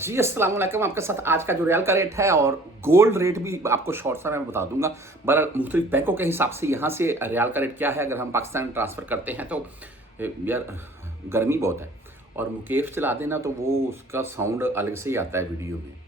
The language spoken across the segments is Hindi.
जी, अस्सलाम वालेकुम। आपके साथ आज का जो रियाल का रेट है और गोल्ड रेट भी आपको शॉर्ट सा मैं बता दूंगा। बहरहाल मुख्तलिफ बैंकों के हिसाब से यहाँ से रियाल का रेट क्या है। अगर हम पाकिस्तान ट्रांसफ़र करते हैं तो यार गर्मी बहुत है और मुकेफ चला देना तो वो उसका साउंड अलग से ही आता है वीडियो में।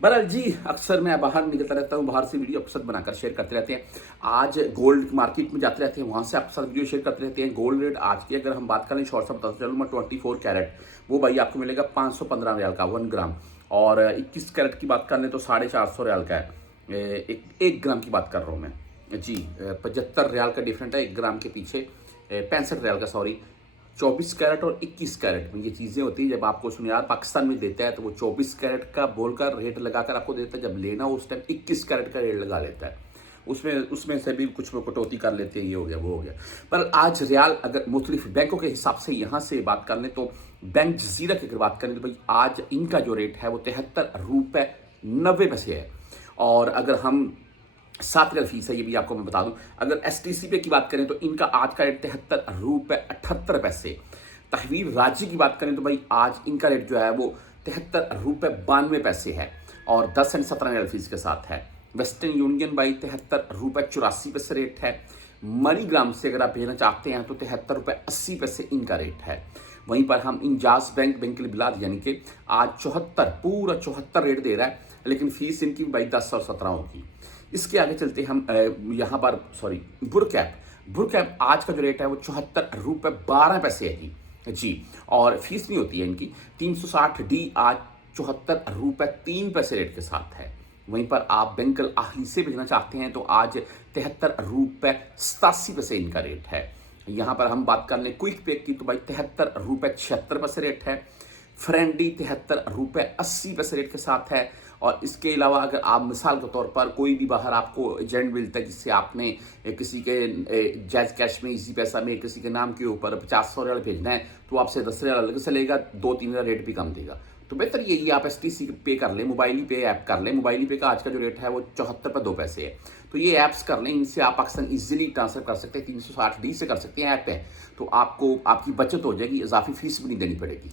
बहरहाल जी, अक्सर मैं बाहर निकलता रहता हूँ, बाहर से वीडियो आपके साथ बनाकर शेयर करते रहते हैं। आज गोल्ड मार्केट में जाते रहते हैं, वहाँ से आपके साथ वीडियो शेयर करते रहते हैं। गोल्ड रेट आज की अगर हम बात करें, शॉर्ट सा बताता चलूँ मैं, 24 कैरेट वो भाई आपको मिलेगा 515 रियाल का 1 ग्राम। और 21 कैरेट की बात कर लें तो 450 रियाल का है। एक ग्राम की बात कर रहा हूँ मैं जी। 75 रियाल का डिफरेंट है 1 ग्राम के पीछे, 65 रियाल का, सॉरी। 24 कैरेट और 21 कैरेट में ये चीज़ें होती है। जब आपको सुनिए यार पाकिस्तान में देता है तो वो 24 कैरेट का बोलकर रेट लगाकर आपको देता है, जब लेना हो उस टाइम 21 कैरेट का रेट लगा लेता है। उसमें उसमें से भी कुछ लोग कटौती कर लेते हैं, ये हो गया वो हो गया। पर आज रियाल अगर मुख्तलिफ बैंकों के हिसाब से यहाँ से बात कर लें तो बैंक जजीरा की अगर बात करें तो भाई आज इनका जो रेट है वो 73 रुपये 90 पैसे है। और अगर हम 7 रियाल फीस है, ये भी आपको मैं बता दूं। अगर STC पे की बात करें तो इनका आज का रेट 73 रुपये 78 पैसे। तहवील राजी की बात करें तो भाई आज इनका रेट जो है वो 73 रुपये 92 पैसे है और 10 एंड 17 रियाल फीस के साथ है। वेस्टर्न यूनियन भाई 73 रुपये 84 पैसे रेट है। मनीग्राम से अगर आप भेजना चाहते हैं तो 73 रुपये 80 पैसे इनका रेट है। वहीं पर हम इंजाज बैंक बिलाद यानी कि आज 74 पूरा 74 रेट दे रहा है, लेकिन फीस इनकी भाई 10 और 17 होगी। इसके आगे चलते हम यहाँ पर सॉरी बुरकैप आज का जो रेट है वो 74 रुपये 12 पैसे है जी। और फीस भी होती है इनकी 360D आज 74 रुपये 3 पैसे रेट के साथ है। वहीं पर आप बैंकल आहली से भेजना चाहते हैं तो आज 73 रुपये 87 पैसे इनका रेट है। यहाँ पर हम बात कर लें क्विक पे की तो भाई 73 रुपये 76 पैसे रेट है। फ्रेंडी 73 रुपये 80 पैसे रेट के साथ है। और इसके अलावा अगर आप मिसाल के तौर पर कोई भी बाहर आपको एजेंट मिलता है जिससे आपने किसी के जैज कैश में इजी पैसा में किसी के नाम के ऊपर 50-100 रियाल भेजना है तो आपसे 10 रियाल अलग से लेगा, 2-3 रियाल रेट भी कम देगा। तो बेहतर यही आप STC पे कर लें, मोबाइली पे ऐप कर लें। मोबाइली पे का आज का जो रेट है वो 74 रुपये 2 पैसे है। तो ये ऐप्स कर लें, इनसे आप पाकिस्तान इजीली ट्रांसफर कर सकते हैं। 360D से कर सकते हैं ऐप है, तो आपको आपकी बचत हो जाएगी, इजाफी फीस भी नहीं देनी पड़ेगी।